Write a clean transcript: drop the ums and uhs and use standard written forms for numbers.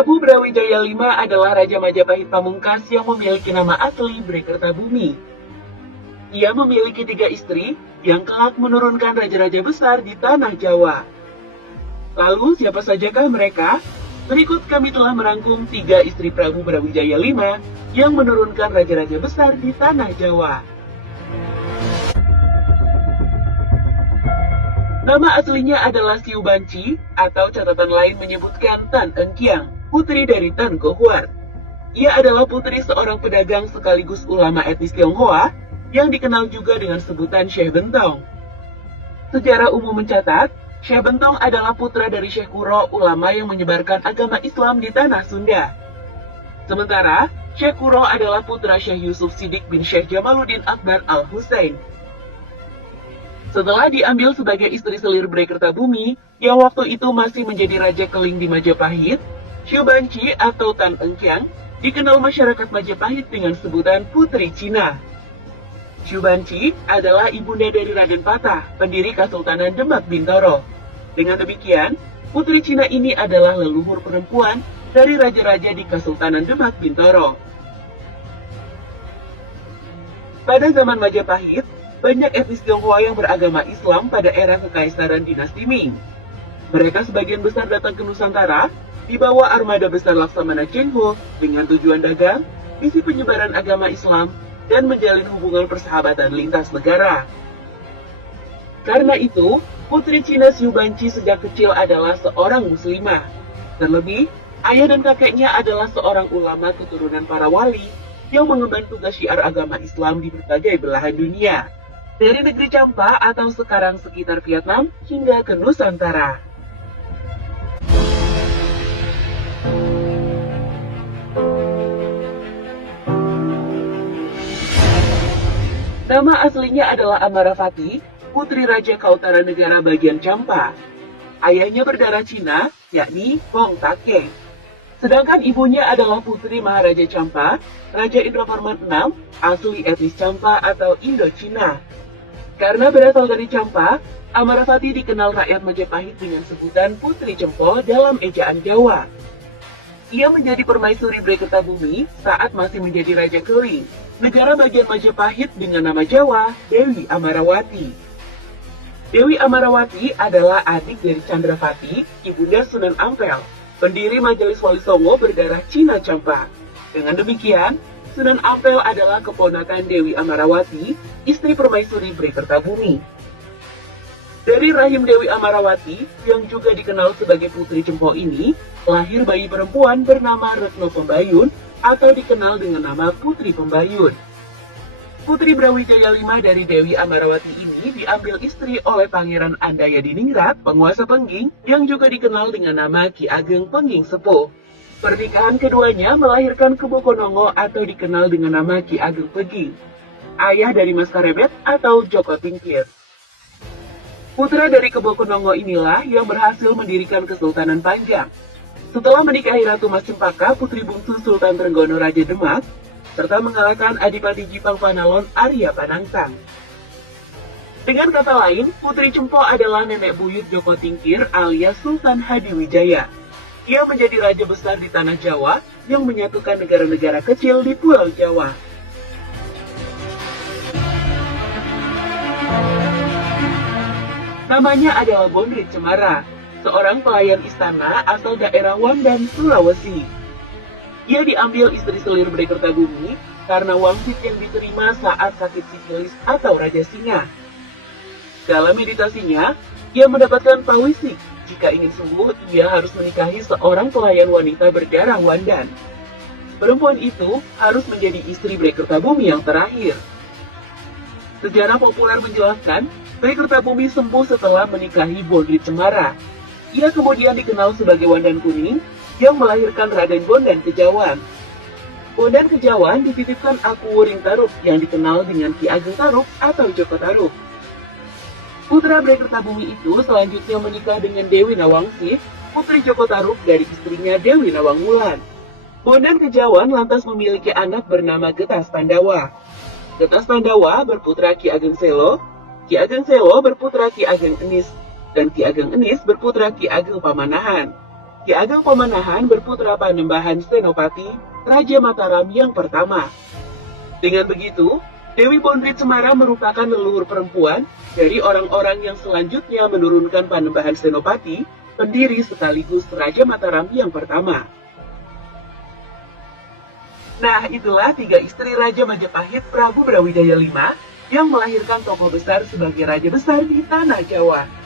Prabu Brawijaya V adalah Raja Majapahit Pamungkas yang memiliki nama asli Brekertabumi. Ia memiliki 3 istri yang kelak menurunkan raja-raja besar di tanah Jawa. Lalu siapa sajakah mereka? Berikut kami telah merangkum 3 istri Prabu Brawijaya V yang menurunkan raja-raja besar di tanah Jawa. Nama aslinya adalah Siu Banci, atau catatan lain menyebutkan Tan Engkiang, putri dari Tan Gohuar. Ia adalah putri seorang pedagang sekaligus ulama etnis Tionghoa yang dikenal juga dengan sebutan Syekh Bentong. Sejarah umum mencatat, Syekh Bentong adalah putra dari Syekh Kuro, ulama yang menyebarkan agama Islam di tanah Sunda. Sementara, Syekh Kuro adalah putra Syekh Yusuf Siddiq bin Syekh Jamaluddin Akbar Al-Husain. Setelah diambil sebagai istri selir Brekertabumi, yang waktu itu masih menjadi Raja Keling di Majapahit, Siu Banci atau Tan Engkiang dikenal masyarakat Majapahit dengan sebutan Putri Cina. Siu Banci adalah ibunda dari Raden Patah, pendiri Kesultanan Demak Bintoro. Dengan demikian, Putri Cina ini adalah leluhur perempuan dari raja-raja di Kesultanan Demak Bintoro. Pada zaman Majapahit, banyak etnis Tionghoa yang beragama Islam pada era Kekaisaran Dinasti Ming. Mereka sebagian besar datang ke Nusantara, dibawa armada besar Laksamana Cheng Ho dengan tujuan dagang, misi penyebaran agama Islam, dan menjalin hubungan persahabatan lintas negara. Karena itu, Putri Cina Siu Banci sejak kecil adalah seorang muslimah. Terlebih, ayah dan kakeknya adalah seorang ulama keturunan para wali yang mengemban tugas syiar agama Islam di berbagai belahan dunia, dari negeri Champa atau sekarang sekitar Vietnam hingga ke Nusantara. Nama aslinya adalah Amaravati, putri Raja Kautaranegara bagian Champa. Ayahnya berdarah Cina, yakni Hong Take. Sedangkan ibunya adalah putri Maharaja Champa, Raja Indravarman VI, asli etnis Champa atau Indo-Cina. Karena berasal dari Champa, Amaravati dikenal rakyat Majapahit dengan sebutan Putri Cempo dalam ejaan Jawa. Ia menjadi permaisuri Brekertabumi saat masih menjadi Raja Keling, negara bagian Majapahit dengan nama Jawa, Dewi Amarawati. Dewi Amarawati adalah adik dari Chandravati, ibunda Sunan Ampel, pendiri Majelis Wali Songo berdarah Cina Champa. Dengan demikian, Sunan Ampel adalah keponakan Dewi Amarawati, istri permaisuri Brekertabumi. Dari rahim Dewi Amarawati, yang juga dikenal sebagai Putri Cempo ini, lahir bayi perempuan bernama Retno Pembayun atau dikenal dengan nama Putri Pembayun. Putri Brawijaya V dari Dewi Amarawati ini diambil istri oleh Pangeran Andayadiningrat, penguasa Pengging, yang juga dikenal dengan nama Ki Ageng Pengging Sepuh. Pernikahan keduanya melahirkan Kebo Konongo atau dikenal dengan nama Ki Ageng Pengging, ayah dari Mas Karebet atau Joko Tingkir. Putra dari Kebo Konongo inilah yang berhasil mendirikan Kesultanan Panjang. Setelah menikahi Ratu Mas Cempaka, putri bungsu Sultan Trenggono Raja Demak, serta mengalahkan Adipati Jipang Panalon Arya Panangtang. Dengan kata lain, Putri Cempo adalah nenek buyut Joko Tingkir alias Sultan Hadiwijaya. Ia menjadi raja besar di tanah Jawa yang menyatukan negara-negara kecil di Pulau Jawa. Namanya adalah Bondrit Cemara, seorang pelayan istana asal daerah Wandan, Sulawesi. Ia diambil istri selir Brekertabumi karena wangsit yang diterima saat sakit sifilis atau Raja Singa. Dalam meditasinya, ia mendapatkan pawisik. Jika ingin sembuh, ia harus menikahi seorang pelayan wanita berdarah Wandan. Perempuan itu harus menjadi istri Brekertabumi yang terakhir. Sejarah populer menjelaskan, Brekertabumi sembuh setelah menikahi Bondrit Cemara. Ia kemudian dikenal sebagai Wandan Kuning, yang melahirkan Raden Bondan Kejawan. Bondan Kejawan dititipkan Aku Wuring Taruk yang dikenal dengan Ki Ageng Taruk atau Joko Taruk. Putra Brekertabumi itu selanjutnya menikah dengan Dewi Nawangsit, putri Joko Taruk dari istrinya Dewi Nawangwulan. Bondan Kejawan lantas memiliki anak bernama Getas Pandawa. Getas Pandawa berputra Ki Ageng Selo, Ki Ageng Selo berputra Ki Ageng Enis, dan Ki Ageng Enis berputra Ki Ageng Pamanahan. Ki Ageng Pamanahan berputra Panembahan Senopati, Raja Mataram yang pertama. Dengan begitu, Dewi Bondrit Semara merupakan leluhur perempuan dari orang-orang yang selanjutnya menurunkan Panembahan Senopati, pendiri sekaligus Raja Mataram yang pertama. Nah, itulah 3 istri Raja Majapahit Prabu Brawijaya V yang melahirkan tokoh besar sebagai Raja Besar di Tanah Jawa.